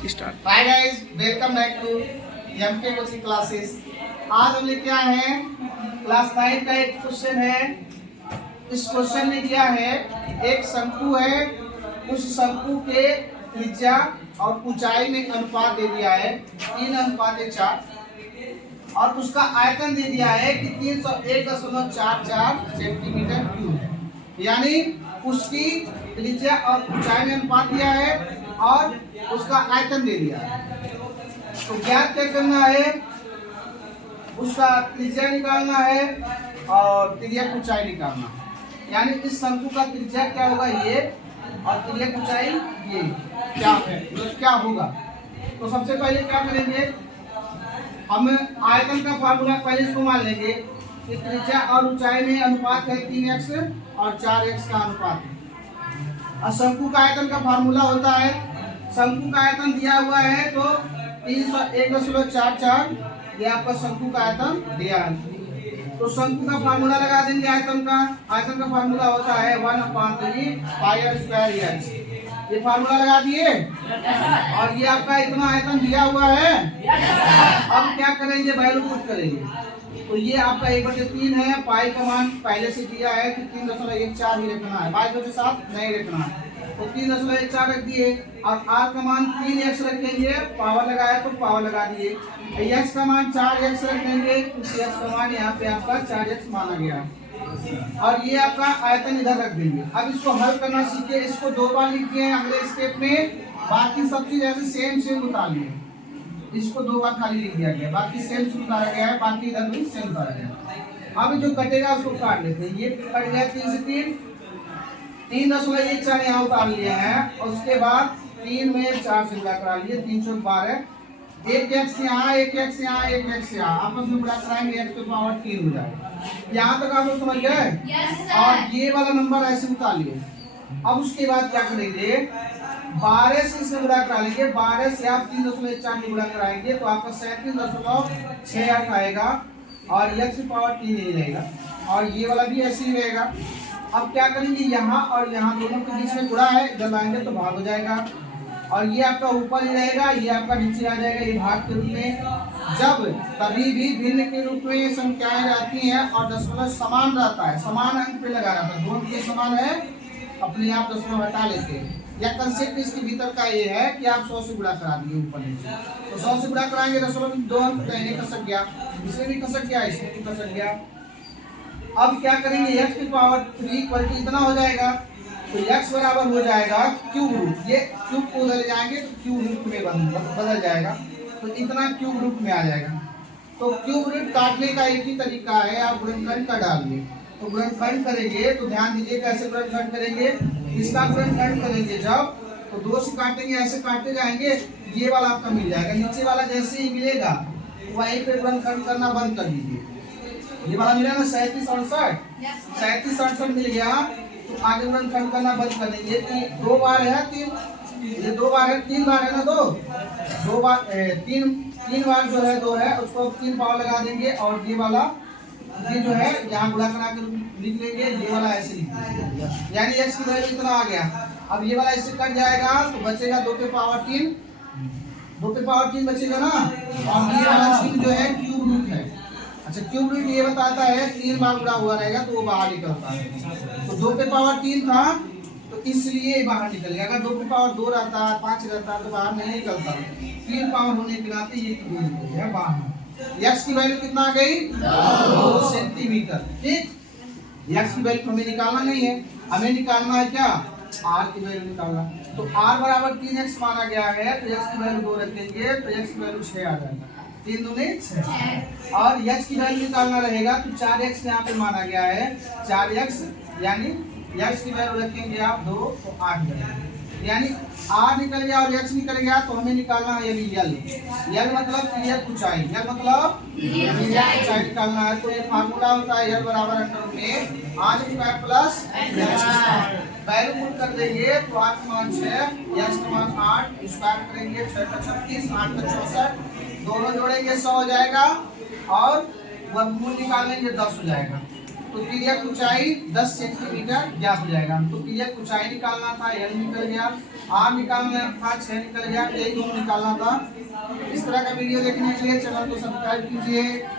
Start. Hi guys, welcome back to MK coaching classes. आज हम लेके आए हैं क्लास 9 का एक क्वेश्चन है। इस क्वेश्चन में क्या है, एक शंकु है, उस शंकु के त्रिज्या और ऊंचाई में अनुपात दे दिया है 3:4 और उसका आयतन दे दिया है कि 301.44 सेंटीमीटर क्यूब है। यानी उसकी त्रिज्या और ऊंचाई में अनुपात दिया है और उसका आयतन दे दिया है। तो ज्ञात क्या करना है, उसका त्रिज्या निकालना है और त्रिज्या की ऊंचाई निकालना है। यानी इस शंकु का त्रिज्या क्या होगा ये, और त्रिज्या की ऊंचाई ये क्या है, क्या होगा। तो सबसे पहले क्या करेंगे, हम आयतन का फार्मूला पहले इसको मान लेंगे कि त्रिज्या और ऊंचाई में अनुपात है 3x और 4x का अनुपात है। और शंकु का आयतन का फार्मूला होता है, शंकु का आयतन दिया हुआ है तो 301.44 ये आपका शंकु का आयतन दिया है। तो शंकु का फार्मूला लगा देंगे। आयतन का फार्मूला होता है 1/3 πr²h। ये फार्मूला लगा दिए और ये आपका इतना आयतन दिया हुआ है। अब क्या करेंगे, वैल्यू पुट करेंगे। तो ये आपका 1/3 है, पाई का मान पहले से दिया है कि 3.14 ही रखना है, बाई के साथ नहीं रखना है। तो 3.14 रख दिए और r का मान 3x रखेंगे, पावर लगाया तो पावर लगा दिए। x का मान 4x रखेंगे तो x का मान यहाँ पे आपका 4x माना गया और ये आपका आयतन इधर रख देंगे। अब इसको हल करना सीखे, इसको 2 बार लिख दिए अगले स्टेप में, बाकी सब चीज ऐसे सेम उतार लिए। इसको 2 बार खाली लिख दिया गया, बाकी सेम उतारा गया है, बाकी इधर भी सेम उतारा गया। अब जो कटेगा उसको काट लेते हैं। ये कट गया 3 से 3.14 यहाँ उतार लिए हैं और उसके बाद 3 में 4 से गुणा करा लिए, 3 चौक 12, 1x यहाँ, 1x यहाँ, 1x यहाँ, आपस में गुणा कराएंगे x की पावर 3 हो जाएगा। यहाँ तक आप लोग समझ गए। और ये वाला नंबर ऐसे उतार लिए। अब उसके बाद क्या करेंगे, 12 से इसमें गुणा करा लेंगे, 12 से आप 3.4 में गुणा कराएंगे तो आपका 37.68 आएगा और x की पावर 3 नहीं रहेगा और ये वाला भी ऐसे ही रहेगा। अब क्या करेंगे, यहाँ और यहाँ दोनों के बीच में गुणा है, जब आएंगे तो भाग हो जाएगा और ये आपका ऊपर ही रहेगा, ये आपका नीचे आ जाएगा, ये भाग के रूप में। जब कभी भी भिन्न के रूप में संख्याएं रहती हैं और दशमलव समान रहता है, समान अंक पे लगा रहता है, दोनों के समान है, अपने आप दशमलव हटा लेते हैं। या कंसेप्ट इसके भीतर का ये है कि आप 100 से गुणा करा दिए ऊपर नीचे, तो 100 से गुणा कराएंगे दशमलव 2 अंक कहीं खसक गया, इसमें भी खसक गया, इसमें भी खसक गया। अब क्या करेंगे, x की पावर 3 इक्वल टू इतना हो जाएगा, तो x बराबर हो जाएगा क्यूब रूट। ये क्यूब को उधर ले जाएंगे तो क्यूब रूट में बदल जाएगा, तो इतना क्यूब रूट में आ जाएगा। तो क्यूब रूट काटने का एक ही तरीका है, आप गुणनखंड का डालिए। तो गुणनखंड करेंगे तो ध्यान दीजिए कैसे गुणनखंड करेंगे। इसका गुणनखंड करेंगे जब, तो 2 से काटेंगे, ऐसे काटते जाएंगे, ये वाला आपका मिल जाएगा। नीचे वाला जैसे ही मिलेगा वहीं पे गुणनखंड करना बंद कर दीजिए। ये वाला मिला ना 3768 मिल गया, तो आगे गुणनखंड करना बंद कर देंगे। 2 बार है 3, ये 2 बार है, 3 बार है ना, 2 बार 3 बार जो है 2 है, उसको 3 पावर लगा देंगे और ये वाला ये जो है यहाँ गुणा करा के लिख लेंगे, ये वाला ऐसे लिख लेंगे। यानी x की वैल्यू इतना आ गया। अब ये वाला इससे कट जाएगा तो बचेगा 2 पे पावर 3, 2 पे पावर 3 बचेगा ना, और ये वाला चीज जो है क्यूब रूट है। अच्छा, क्यूब रूट ये बताता है 3 बार गुणा हुआ रहेगा तो वो बाहर निकलता है। तो 2 पे पावर 3 था तो इसलिए बाहर निकल गया। अगर 2 पे पावर 2 रहता, 5 रहता तो बाहर नहीं निकलता। 3 पावर होने के नाते ये क्यूब निकल गया बाहर। x की वैल्यू कितना आ गई, 2 सेंटीमीटर। ठीक, x की वैल्यू हमें निकालना नहीं है, हमें निकालना है क्या, r की वैल्यू निकालना। तो r बराबर 3x माना गया है, तो x की वैल्यू 2 रखेंगे तो x की वैल्यू 6 आ जाएगा, 3 दूनी 6। और h की वैल्यू निकालना रहेगा तो 4x यहाँ पे माना गया है, 4x यानी x की वैल्यू रखेंगे आप 2 तो 8 बनेगा। यानी r निकल गया और x निकल गया, तो हमें निकालना है l मतलब क्लियर ऊंचाई, l मतलब ऊंचाई निकालना है। तो ये फार्मूला होता है l बराबर अंडर में r² प्लस वैल्यू पुट कर देंगे तो r का मान 6, x का मान 8, स्क्वायर करेंगे 6 का 36, 8 का 64, दोनों जोड़ेंगे 100 हो जाएगा और वर्गमूल निकालेंगे 10 हो जाएगा। तो तिर्यक ऊंचाई 10 सेंटीमीटर ज्ञात हो जाएगा। तो तिर्यक ऊंचाई निकालना था, L निकल गया, R निकालना था, 6 निकल गया, यही दोनों निकालना था। इस तरह का वीडियो देखने के लिए चैनल को सब्सक्राइब कीजिए।